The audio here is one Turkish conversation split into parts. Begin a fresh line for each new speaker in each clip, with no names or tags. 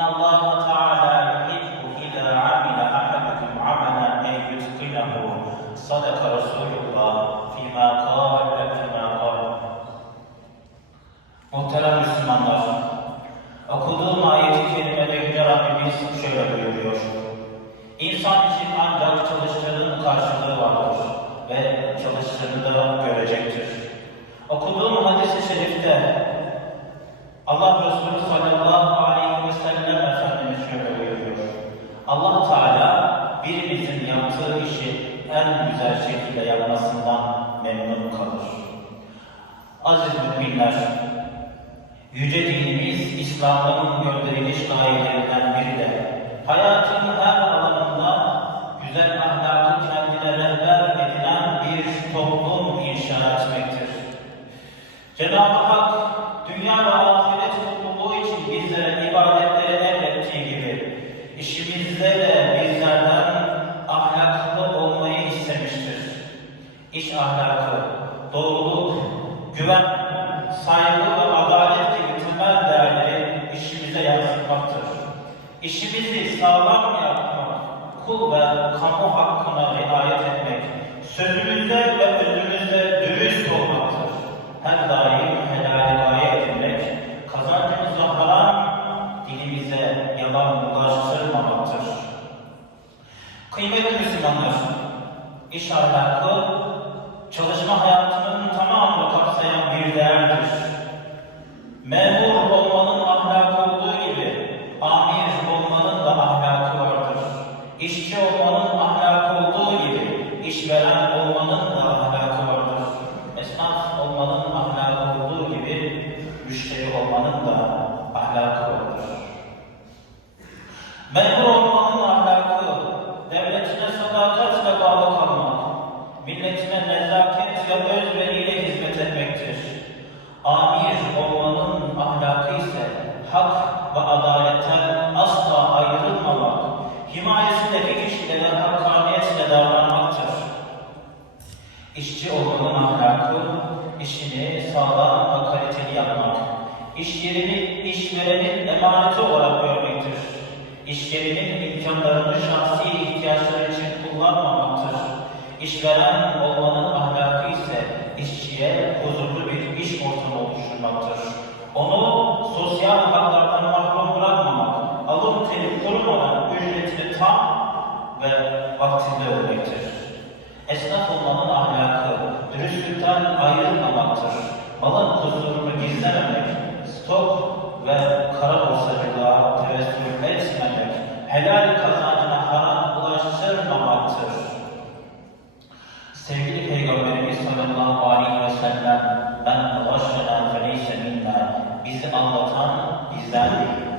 إن الله تعالى يحب إذا عمل أحدكم عملا أن يتقنه صدق رسول الله فيما قال فيما قال Muhterem Müslümanlar, okuduğum ayeti kerimede Yüce Rabbimiz şöyle buyuruyor. İnsan için ancak çalıştığının karşılığı vardır ve çalıştığını da görecektir. Okuduğum hadis-i şerifte Allah Resulü sallallahu en güzel şekilde yapmasından memnun kalır. Aziz müminler, Yüce dinimiz İslam'ın gönderiliş gayelerinden biri de hayatın her alanında güzel ahlakı kendine rehber edinen bir toplum inşa etmektir. Cenab-ı Hak güven, saygı ve adalet gibi temel değerleri işimize yansıtmaktır. İşimizi sağlam yapmak, kul ve kamu hakkına riayet etmek, sözümüzde milletine nezaket ve özveriyle hizmet etmektir. Amir olmanın ahlakı ise hak ve adaletten asla ayrılmamak, himayesindeki kişilere hakkaniyetle davranmaktır. İşçi olmanın ahlakı, işini sağlam ve kaliteli yapmak, iş yerini işverenin emaneti olarak görmektir. İş yerinin imkanlarını şahsi ihtiyaçları için kullanmamaktır. İşveren olmanın ahlakı ise işçiye huzurlu bir iş ortamı oluşturmaktır. Onu sosyal haklardan mahrum bırakmamak, alın teri korumadan ücretini tam ve vaktinde ödemektir. Esnaf olmanın ahlakı, dürüstlükten ayrılmamaktır. Malın kusurunu gizlememek, stok ve kara borsacılığa tevessül etmemek, helal kazancına haram bulaştırmamaktır. Sevgili Peygamberimiz sallallahu aleyhi ve sellem ben başlayan feleyse minna bizi anlatan bizden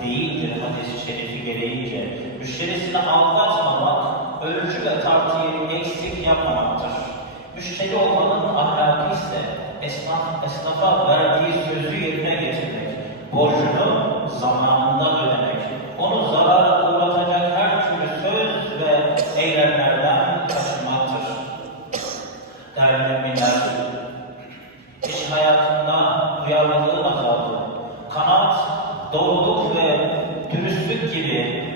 değildir hadis-i şerifi gereğince müşterisini aldatmamak, ölçü ve tartıyı eksik yapmamaktır. Müşteri olmanın ahlakı ise esnaf, esnafa verdiği sözü yerine getirmek, borcunu zamanında ödemek, onu zarara uğratacak her türlü söz ve eylemlerden kaçınmaktır. Değerli müminler, iş hayatında duyarlılığın azaldı. Kanat, doğruluk ve dürüstlük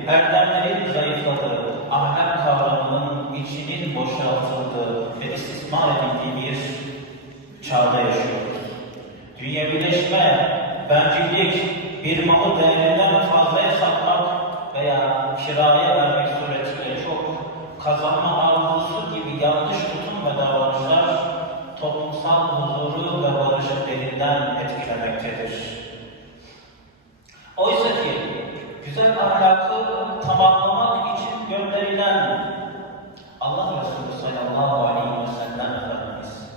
gibi erdemlerin zayıfladığı, ahlak kavramının içinin boşaltıldığı ve istismar edildiği bir çağda yaşıyoruz. Dünyevileşme, bencillik, bir malı değerinden fazlaya satmak veya kiraya vermek suretiyle çok kazanma arzusu gibi yanlış tutum ve davranışlar toplumsal huzuru ve barışı derinden etkilemektedir. Oysa güzel ahlakı tamamlamak için gönderilen Allah Resulü sallallahu aleyhi ve sellem Efendimiz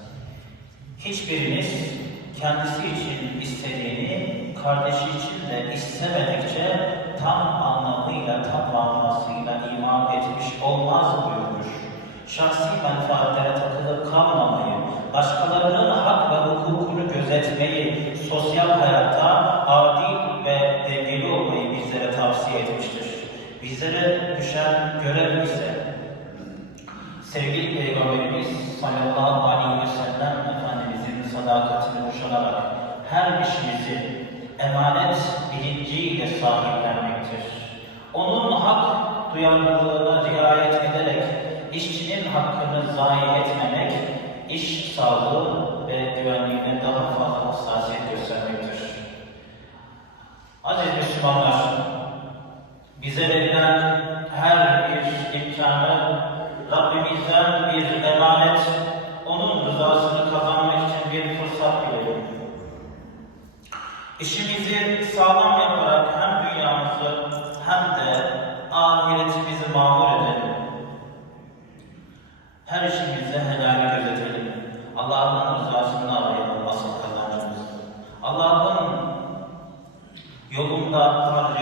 hiçbiriniz kendisi için istediğini kardeşi için de istemedikçe tam anlamıyla, tam manasıyla iman etmiş olmaz buyurmuş. Şahsi menfaatlere takılıp kalmamayı, başkalarının hak ve hukukunu gözetmeyi, sosyal hayatta adil ve dengeli olmayı bizlere tavsiye etmiştir. Bizlere düşen görev ise sevgili Peygamberimiz sallallahu aleyhi ve sellem Efendimizin sadakatini kuşanarak her işimizi emanet bilinciyle sahiplenmektir. Onun hak duyarlılığına riayet ederek işçinin hakkını zayi etmemek, iş sağlığı ve güvenliğine daha fazla hassasiyet göstermektir. Aziz Müslümanlar, bize verilen her bir imkanı Rabbimizden bir emanet, onun rızasını kazanmak için bir fırsat bilelim. İşimizi sağlam yaparak hem dünyamızı hem de ahiretimizi mamur edelim. Her işimizi helal gözetelim. Allah'ın rızasını arayalım asıl kazancımızı. Allah'ın yolunda harcayalım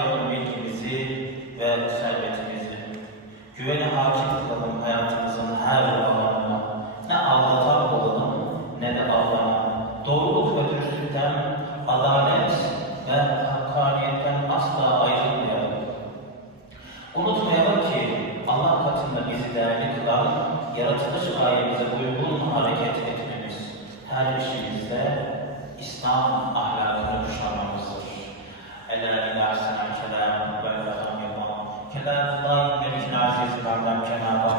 Güvene hakim kılalım hayatımızın her alanına. Ne aldatan olalım ne de aldanan. Doğruluk ve dürüstlükten, adalet ve hakkaniyetten asla ayrılmayalım. Unutmayalım ki Allah katında bizi değerli kılan, yaratılış gayemize uygun hareket etmemiz, her işimizde İslam ahlakını kuşanmamızdır. Ela ila selam kelam ve innemizin aziz uh,